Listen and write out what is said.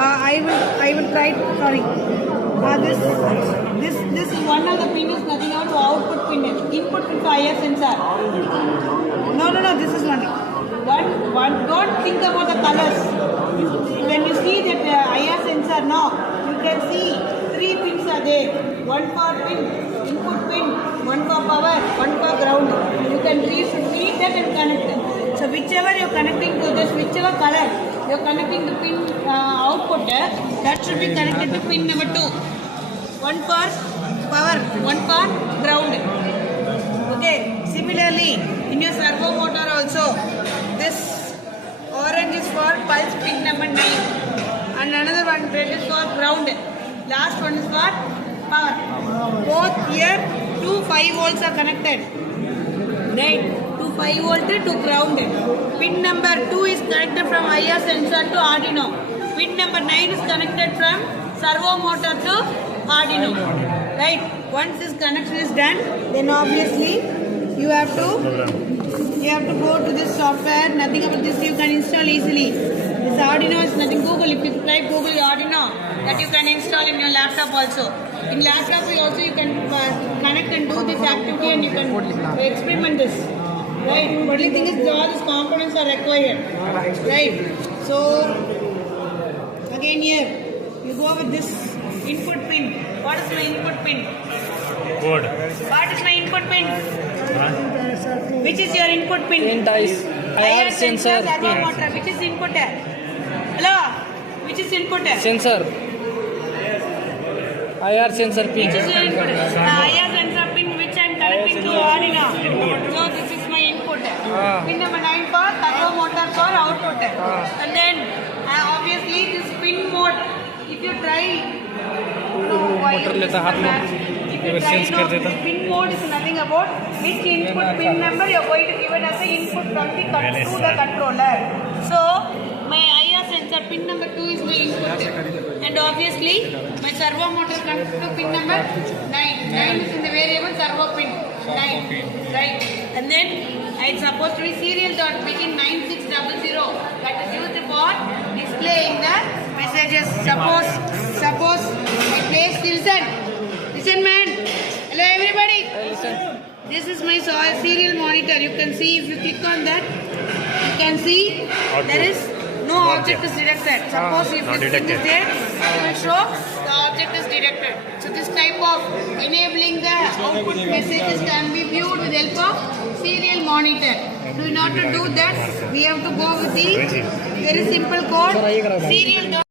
I will try. Sorry. This is one of the pin is nothing out to output pin. Input pin for IR sensor. No. This is one. Don't think about the colors. When you see that IR sensor now, you can see 3 pins are there. One for pin, input pin, one for power, one for ground. You can read that and connect them. So whichever you are connecting to this, whichever color you are connecting the pin output, that should be connected to pin number 2. One for power, one for ground. Okay. Similarly, in your servo motor also, this orange is for pulse pin number 9, and another one red is for ground. Last one is for power. Both here 2 5 volts are connected. Right? 2 5 volt to ground. Pin number 2 is connected from IR sensor to Arduino. Pin number 9 is connected from servo motor to Arduino. Right? Once this connection is done, then obviously you have to go to this software. Nothing about this you can install easily. This Arduino is nothing. Google. If you type Google Arduino, that you can install in your laptop also. In laptop you can connect and do this activity, and you can experiment this. Right. Only thing is all these components are required. Right. So again here you go with this input pin. What is my input pin? Board. What is my input pin? Which is your input pin? IR sensor servo motor. Which is input? Hello? Which is input? Sensor. IR sensor pin. Which is your input? IR sensor pin which I am connecting to Arduino. So this is my input. Pin number 9 for servo motor for output. And then obviously this pin mode, if you try motor लेता हाथ में sense कर देता. Pin mode is nothing about which input pin number you are going to give it as an input from to the controller. So my IR sensor pin number 2 is my input, and obviously my servo motor comes to pin number 9. 9 is in the variable servo pin 9, right? And then it's supposed to be serial dot begin 9600. That is used for displaying the messages. Suppose I place listen man. Hello everybody. This is my serial monitor. You can see, if you click on that, you can see there is no object is detected. Suppose if this thing is there, it will show the object is detected. So this type of enabling the output messages can be viewed with the help of serial monitor. So in order to do that, we have to go with the very simple code serial.